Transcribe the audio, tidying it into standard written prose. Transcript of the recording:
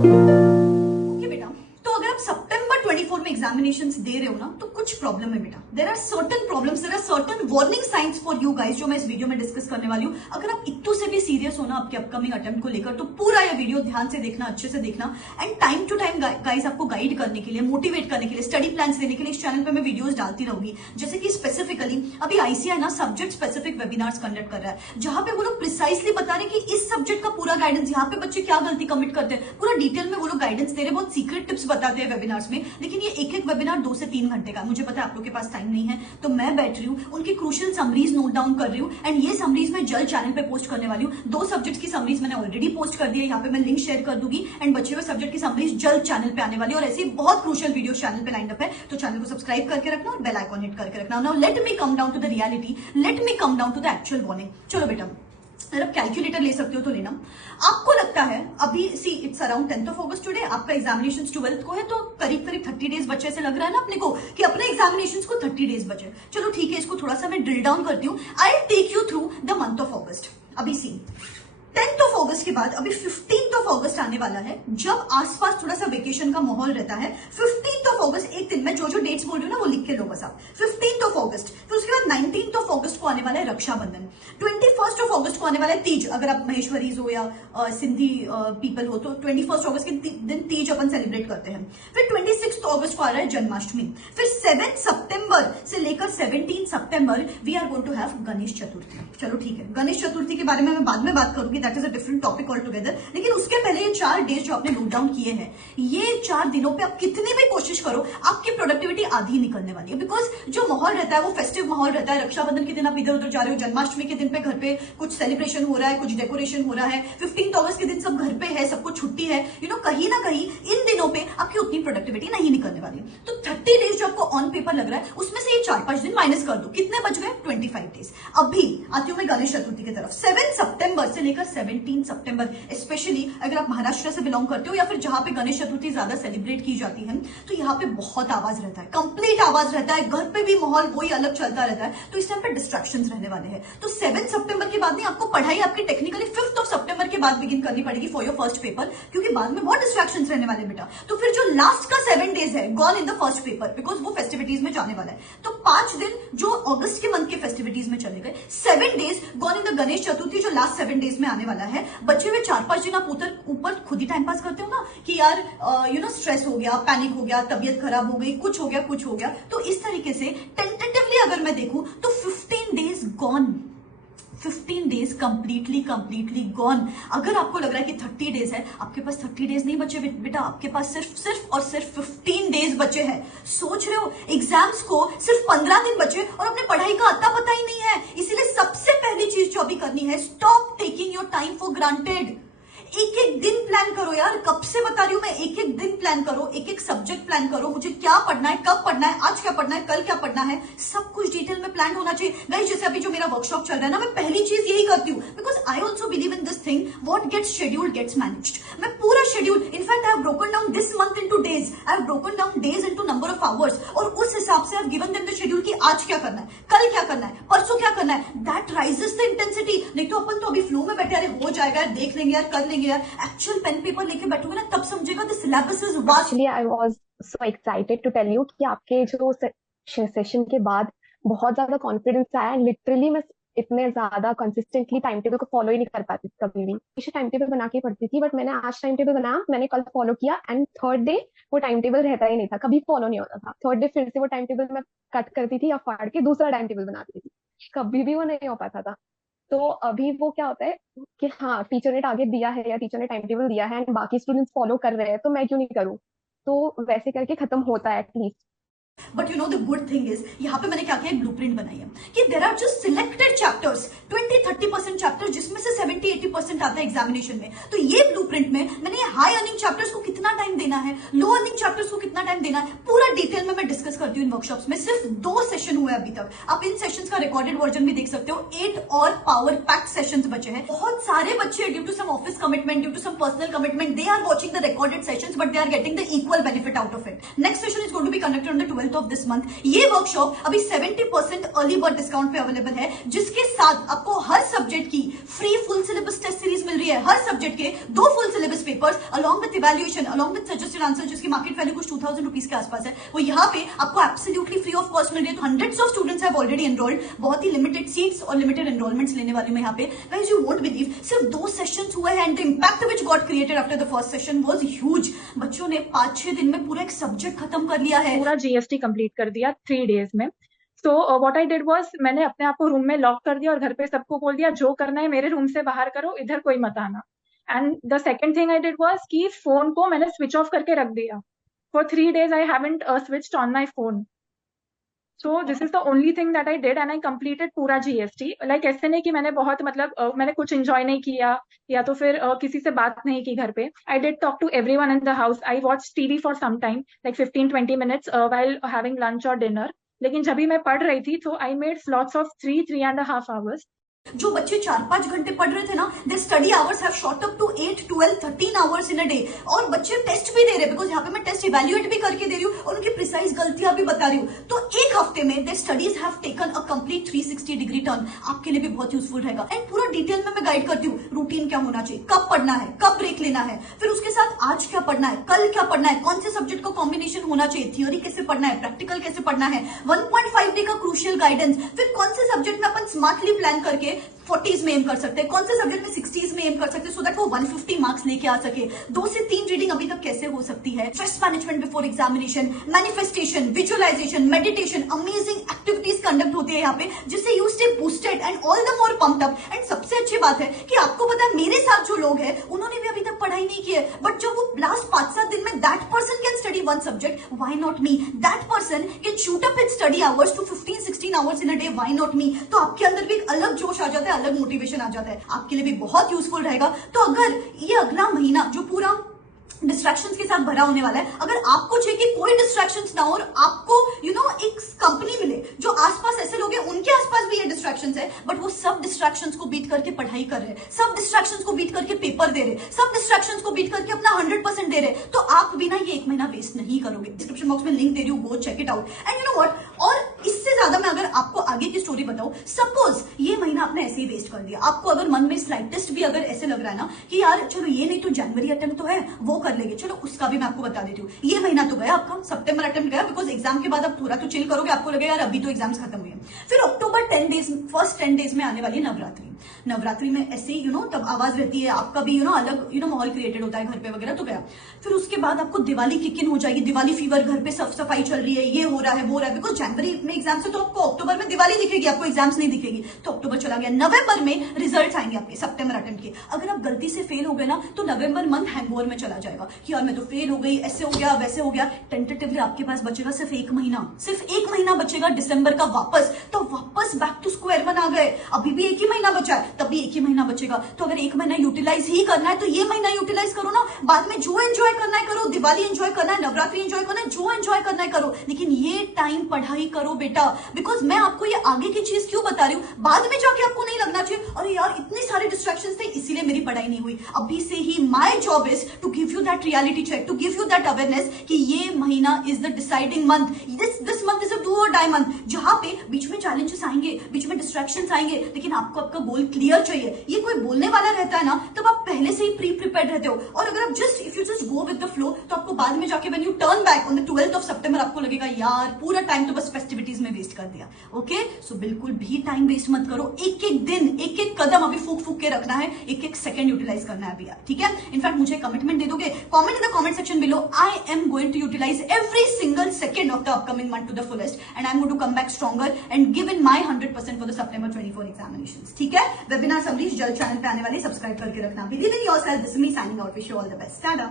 Okay बेटा, तो अगर आप सितंबर 24 में एग्जामिनेशंस दे रहे हो ना, तो कुछ प्रॉब्लम है बेटा। There are certain problems, there are certain warning signs for you guys, जो मैं इस वीडियो में डिस्कस करने वाली हूं। अगर आप इतने से भी सीरियस हो ना आपके अपकमिंग अटेम्प्ट को लेकर, तो पूरा ये वीडियो ध्यान से देखना, अच्छे से देखना। And time to time guys आपको गाइड करने के लिए, मोटिवेट करने के लिए, स्टडी प्लान्स देने के लिए इस चैनल पे मैं वीडियोस डालती रहूंगी। जैसे कि स्पेसिफिकली अभी आईसीआई ना सब्जेक्ट स्पेसिफिक वेबिनार्स कंडक्ट कर रहा है, जहां पे वो लोग प्रिसाइसली बता रहे हैं कि इस सब्जेक्ट का पूरा गाइडेंस, यहाँ पे बच्चे क्या गलती कमिट करते हैं, पूरा डिटेल में वो लोग गाइडेंस दे रहे हैं। बहुत सीक्रेट टिप्स बताते हैं वेबिनार्स में, लेकिन ये एक एक वेबिनार 2 से 3 घंटे का। मुझे पता है आप लोग के पास टाइम नहीं है, तो मैं बैठ रही हूँ, उनकी क्रूशियल समरीज नोट डाउन कर रही हूँ। एंड ये समरीज मैं जल्द चैनल पे पोस्ट करने वाली हूँ। 2 सब्जेक्ट की समरीज मैंने ऑलरेडी पोस्ट कर दी है, यहाँ पे मैं लिंक शेयर कर दूंगी। एंड बचे हुए सब्जेक्ट की समरीज जल्द चैनल पे आने वाली है, और ऐसी बहुत क्रूशियल वीडियो चैनल पे लाइन अप है। तो चैनल को सब्सक्राइब करके रखना और बेल आइकॉन हिट करके रखना। Now let me come down to the reality, let me come down to the actual warning. चलो बेटा, अगर आप कैलकुलेटर ले सकते हो तो लेना। आपको लगता है अभी see it's around 10th of August today, आपका एग्जामिनेशन 12th को है, तो करीब करीब 30 डेज बचे से लग रहा है ना अपने को कि अपने एग्जामिनेशन को 30 डेज बचे। चलो ठीक है, इसको थोड़ा सा मैं ड्रिल डाउन करती हूँ। I take you through the month of August. अभी सी 10th ऑफ अगस्त के बाद अभी 15th ऑफ अगस्त आने वाला है, जब आसपास थोड़ा सा वेकेशन का माहौल रहता है। 15th ऑफ अगस्त एक दिन में जो डेट्स बोल रही हूँ ना वो लिख के लो बस आप। 15th ऑफ अगस्त, फिर उसके बाद 19th ऑफ अगस्त को आने वाला है रक्षाबंधन। 21st ऑफ अगस्त को आने वाला है तीज, अगर आप महेश्वरीज हो या सिंधी पीपल हो तो 21st अगस्त के दिन तीज अपन सेलिब्रेट करते हैं। फिर 26th अगस्त को आ रहा है जन्माष्टमी। फिर 7 सितंबर से लेकर 17 सितंबर we are going to have Ganesh Chaturthi. चलो ठीक है, गणेश चतुर्थी के बारे में मैं बाद में बात करूंगी, that is a different topic all together. लेकिन उसके पहले ये 4 डेज जो आपने नोट डाउन किए हैं, ये 4 दिनों पे आप कितनी भी कोशिश करो, आपकी प्रोडक्टिविटी आधी निकलने वाली है। बिकॉज जो माहौल रहता है वो फेस्टिव माहौल रहता है। रक्षाबंधन के दिन आप इधर उधर जा रहे हो, जन्माष्टमी के दिन पे घर पे कुछ सेलिब्रेशन हो रहा है, कुछ डेकोरेशन हो रहा है। 15th अगस्त के दिन सब घर पे है, सबको छुट्टी है। कहीं ना कहीं इन दिनों पे आपकी उतनी प्रोडक्टिविटी नहीं निकलने वाली। तो 30 डेज जो आपको ऑन पेपर लग रहा है, उसमें से ये 4-5 दिन माइनस कर दो, कितने बच गए? 25 डेज। अभी आती हूं मैं गणेश चतुर्थी की तरफ। 7 सितंबर से लेकर 17 सितंबर, स्पेशली अगर आप महाराष्ट्र से बिलोंग करते हो या फिर जहां पे गणेश चतुर्थी ज्यादा सेलिब्रेट की जाती है, तो यहाँ पे बहुत आवाज रहता है, कंप्लीट आवाज रहता है। घर पे भी माहौल वही अलग चलता रहता है, तो इस टाइम पे डिस्ट्रैक्शंस रहने वाले हैं। तो 7 सितंबर के बाद नहीं, आपको पढ़ाई आपकी टेक्निकली 5th ऑफ सितंबर के बाद बिगिन करनी पड़ेगी फॉर योर फर्स्ट पेपर, क्योंकि बाद में बहुत डिस्ट्रैक्शंस रहने वाले बेटा। तो फिर जो लास्ट का 7 डेज है gone in the first paper, because वो फेस्टिविटीज में जाने वाला है। तो 5 दिन जो अगस्त के मंथ के फेस्टिविटीज में चले गए, 7 days gone in the Ganesh Chaturthi जो लास्ट 7 डेज में आने वाला है। बचे हुए 4-5 दिन आप ऊपर खुद ही टाइम पास करते हो ना कि यार स्ट्रेस हो गया, पैनिक हो गया, तबियत खराब हो गई, कुछ हो गया। तो इस तरीके से टेंटेटिवली अगर मैं देखूं तो 15 days gone, 15 days completely gone. अगर आपको लग रहा है कि 30 डेज है, आपके पास 30 डेज नहीं बचे बेटा, आपके पास सिर्फ और सिर्फ 15 डेज बचे हैं। सोच रहे हो, एग्जाम्स को सिर्फ 15 दिन बचे और अपने पढ़ाई का अता पता ही नहीं है। इसीलिए सबसे पहली चीज जो अभी करनी है, stop taking your time for granted. एक दिन प्लान करो यार, कब से बता रही हूं मैं, एक दिन प्लान करो, एक सब्जेक्ट प्लान करो, मुझे क्या पढ़ना है, कब पढ़ना है, आज क्या पढ़ना है, कल क्या पढ़ना है, सब कुछ डिटेल में प्लान होना चाहिए। गाइस जैसे अभी जो मेरा वर्कशॉप चल रहा है ना, मैं पहली चीज यही करती हूँ, because I also believe in this thing, what gets scheduled gets managed. मैं पूरा schedule, in fact I have broken down this month into days, I have broken down days into number of hours, और उस हिसाब से I have given them the schedule कि आज क्या करना है, कल क्या करना है, परसों क्या करना है। That rises the intensity. नहीं तो अपन तो अभी फ्लो में बैठे, अरे हो जाएगा यार, देख लेंगे यार, कर लेंगे यार। एक्चुअल पेन पेपर लेके बैठोगे ना, तब समझेगा the syllabus is vast. Actually I was so excited to tell you कि आपके जो सेशन के बाद बहुत ज्यादा कॉन्फिडेंस आया। लिटरली मैं इतने ज्यादा कंसिस्टेंटली टाइम टेबल को फॉलो ही नहीं कर पाती थी कभी भी। हमेशा टाइम टेबल बना के पढ़ती थी, बट मैंने आज टाइम टेबल बनाया, मैंने कल फॉलो किया, एंड 3rd डे वो टाइम टेबल रहता ही नहीं था, कभी फॉलो नहीं होता था। 3rd डे फिर से वो टाइम टेबल मैं कट करती थी या फाड़ के दूसरा टाइम टेबल बनाती थी, कभी भी वो नहीं हो पाता था। तो अभी वो क्या होता है कि हाँ, टीचर ने टारगेट दिया है या टीचर ने टाइम टेबल दिया है एंड बाकी स्टूडेंट्स फॉलो कर रहे हैं, तो मैं क्यों नहीं करूँ। तो वैसे करके खत्म होता है at least. But the good thing is, यहाँ पे मैंने क्या किया, ब्लूप्रिंट बनाई है कि there are just selected chapters, 20-30% chapters, जिसमें से 70-80% आता है एग्जामिनेशन में। तो ये ब्लूप्रिंट में मैंने हाई अर्निंग चैप्टर्स को कितना टाइम देना है, लो अर्निंग चैप्टर्स को कितना टाइम देना है, पूरा डिटेल में मैं डिस्कस करती हूँ इन वर्कशॉप्स में। सिर्फ 2 सेशन हुए अभी तक, आप इन सेशंस का रिकॉर्डेड वर्जन भी देख सकते हो। 8 और पावर पैक्ड सेशंस बचे हैं। बहुत सारे बच्चे due to some office commitment, due to some personal commitment, they are watching the recorded sessions, but they are getting the equal benefit out of it. Next session is going to be conducted on the 12th 12th of this month. ये workshop अभी 70% early bird discount पे available है, जिसके साथ आपको हर subject की free full syllabus test series मिल रही है। हर सब्जेक्ट के 2 full syllabus papers along with evaluation, along with suggested answer, जिसकी मार्केट वैल्यू कुछ 2000 रुपीज के आसपास है, वो यहाँ पे आपको एब्सोल्युटली फ्री ऑफ कॉस्ट मिल रही है। तो hundreds of students have already enrolled. बहुत ही लिमिटेड सीट्स और लिमिटेड एनरोलमेंट्स लेने वाली मैं यहाँ पे। गाइस, यू वोंट बिलीव, सिर्फ 2 सेशंस हुए हैं and the impact which got created after the first session was huge. बच्चों ने 5-6 दिन में पूरा एक सब्जेक्ट खत्म कर लिया है, पूरा जीएसटी कंप्लीट कर दिया 3 डेज में। So what I did was, मैंने अपने आप को रूम में लॉक कर दिया और घर पे सबको बोल दिया जो करना है मेरे रूम से बाहर करो, इधर कोई मत आना। And the second thing I did was कि फोन को मैंने स्विच ऑफ करके रख दिया। For 3 days I haven't switched on my phone. So this is the only thing that I did and I completed पूरा जीएसटी। लाइक ऐसे नहीं कि मैंने बहुत मैंने कुछ एंजॉय नहीं किया या तो फिर किसी से बात नहीं की घर पे। I did talk to everyone in the house. I watch TV for some time, like 15-20 minutes while having lunch और डिनर। लेकिन जब भी मैं पढ़ रही थी तो I made slots of 3-3.5 hours। जो बच्चे 4-5 घंटे पढ़ रहे थे ना, their study hours have shot up to 8, 12, 13 hours in a day. और बच्चे टेस्ट भी दे रहे हैं, बिकॉज यहाँ पे मैं टेस्ट इवैल्यूएट भी करके दे रही हूँ और उनकी प्रिसाइज गलतियां भी बता रही हूँ। तो एक हफ्ते में their studies have taken a complete 360 degree turn. आपके लिए भी बहुत यूजफुल रहेगा एंड पूरा डिटेल में मैं गाइड करती हूँ। रूटीन क्या होना चाहिए, कब पढ़ना है, कब ब्रेक लेना है, फिर उसके साथ आज क्या पढ़ना है, कल क्या पढ़ना है, कौन से सब्जेक्ट का कॉम्बिनेशन होना चाहिए, थियोरी कैसे पढ़ना है, प्रैक्टिकल कैसे पढ़ना है, 1.5 डे का क्रूशियल गाइडेंस, फिर कौन से सब्जेक्ट में अपन स्मार्टली प्लान करके 40s में एम कर सकते हैं, कौन से सब्जेक्ट में 60s में एम कर सकते हैं, सो दैट वो 150 मार्क्स लेके आ सके। 2 से 3 रीडिंग अभी तक कैसे हो सकती है, stress management before examination, manifestation, visualisation, meditation, amazing activities conduct होती है यहाँ पे, जिससे you stay boosted and all the more pumped up. And सबसे अच्छी बात है कि आपको पता है मेरे साथ जो लोग हैं उन्होंने भी अभी तक पढ़ाई नहीं की है, बट जब वो लास्ट 5-7 दिन में that person can study 1 subject, why not me? That person can shoot up his study hours to 15-16 hours in a day, why not me? तो आपके अंदर भी एक अलग जोश आ जाता है, अलग मोटिवेशन आ जाता है। आपके लिए भी बहुत यूजफुल रहेगा। तो अगर ये अगला महीना जो पूरा डिस्ट्रैक्शंस के साथ भरा होने वाला है, अगर आपको चाहिए कि कोई डिस्ट्रैक्शंस ना हो और आपको एक कंपनी मिले जो आसपास ऐसे लोग हैं उनके आसपास भी ये डिस्ट्रैक्शंस है, बट वो सब डिस्ट्रैक्शंस को बीट करके पढ़ाई कर रहे हैं, सब डिस्ट्रैक्शंस को बीट करके पेपर दे रहे, सब डिस्ट्रैक्शंस को बीट करके अपना 100% दे रहे, तो आप भी ना ये 1 महीना वेस्ट नहीं करोगे। डिस्क्रिप्शन बॉक्स में लिंक दे रही हूँ, go check it out. And you know what, और इससे ज्यादा मैं अगर आपको आगे की स्टोरी बताऊं, सपोज ये महीना आपने ऐसे ही वेस्ट कर दिया, आपको अगर मन में स्लाइटेस्ट भी अगर ऐसे लग रहा है ना कि यार चलो ये नहीं तो जनवरी अटेम्प्ट तो है वो कर लेंगे, चलो उसका भी मैं आपको बता देती हूँ। ये महीना तो गया आपका, सितंबर अटेम्प्ट गया, बिकॉज एग्जाम के बाद आप थोड़ा तो चिल करोगे, आपको लगेगा यार अभी तो एग्जाम्स खत्म हुए हैं। फिर अक्टूबर 10 डेज, फर्स्ट 10 डेज में आने वाली है नवरात्रि। नवरात्रि में ऐसे ही तब आवाज रहती है, आपका भी अलग माहौल क्रिएटेड होता है घर पे वगैरह, तो गया। फिर उसके बाद आपको दिवाली किक इन हो जाएगी, दिवाली फीवर, घर पे साफ सफाई चल रही है, ये हो रहा है वो हो रहा है, बिकॉज जनवरी में एग्जाम से तो आपको अक्टूबर में दिवाली दिखेगी, आपको एग्जाम्स नहीं दिखेगी। तो अक्टूबर चला गया, नवंबर में रिजल्ट्स आएंगे आपके सितंबर अटेम्प्ट के। अगर आप गलती से फेल हो गए ना तो नवंबर मंथ हैंगओवर में चला जाएगा कि यार मैं तो फेल हो गई, ऐसे हो गया वैसे हो गया। टेंटेटिवली आपके पास बचेगा सिर्फ 1 महीना, सिर्फ 1 महीना बचेगा दिसंबर का वापस, तो वापस बैक टू स्क्वायर वन आ गए। अभी भी 1 ही महीना बचा है, तब भी 1 ही महीना बचेगा। तो अगर 1 महीना यूटिलाइज ही करना है तो ये महीना यूटिलाइज करो ना, बाद में जो एंजॉय करना है करो, दिवाली एंजॉय करना है, नवरात्रि एंजॉय करना है, जो एंजॉय करना है करो, लेकिन ये टाइम पढ़ाई करो बेटा। बिकॉज मैं आपको ये आगे की चीज क्यों बता रही हूँ, बाद में जाके आपको नहीं लगना चाहिए अरे यार इतने सारे डिस्ट्रैक्शंस थे इसीलिए मेरी पढ़ाई नहीं हुई। अभी से ही my job is to give you that reality check, to give you that awareness कि ये महीना is the deciding month, this month is a do or die month, जहां पे बीच में चैलेंजेस आएंगे, बीच में डिस्ट्रैक्शंस आएंगे, लेकिन आपको आपका गोल क्लियर चाहिए। ये कोई बोलने वाला रहता है ना तब आप पहले से ही प्री प्रिपेयर्ड रहते हो, और अगर आप if you just go with the flow तो आपको बाद में जाके when you turn back on the 12th of सितंबर आपको लगेगा यार पूरा टाइम तो बस फेस्टिविटीज में वेस्ट कर दिया। ओके, सो बिल्कुल भी टाइम वेस्ट मत करो, एक एक दिन एक एक कदम अभी फूक फूक के रखना है, एक एक सेकंड यूटिलाइज करना है अभी यार, ठीक है। इनफैक्ट मुझे कमिटमेंट दे दोगे, comment in the comment section below, I am going to utilise every single second of the upcoming month to the fullest and I am going to come back stronger and give in my 100% for the September 24 examinations, ठीक है। Webinar summaries जल्द channel पे आने वाले, subscribe करके रखना। Believe in yourself, this is me signing out, wish you all the best, Tata.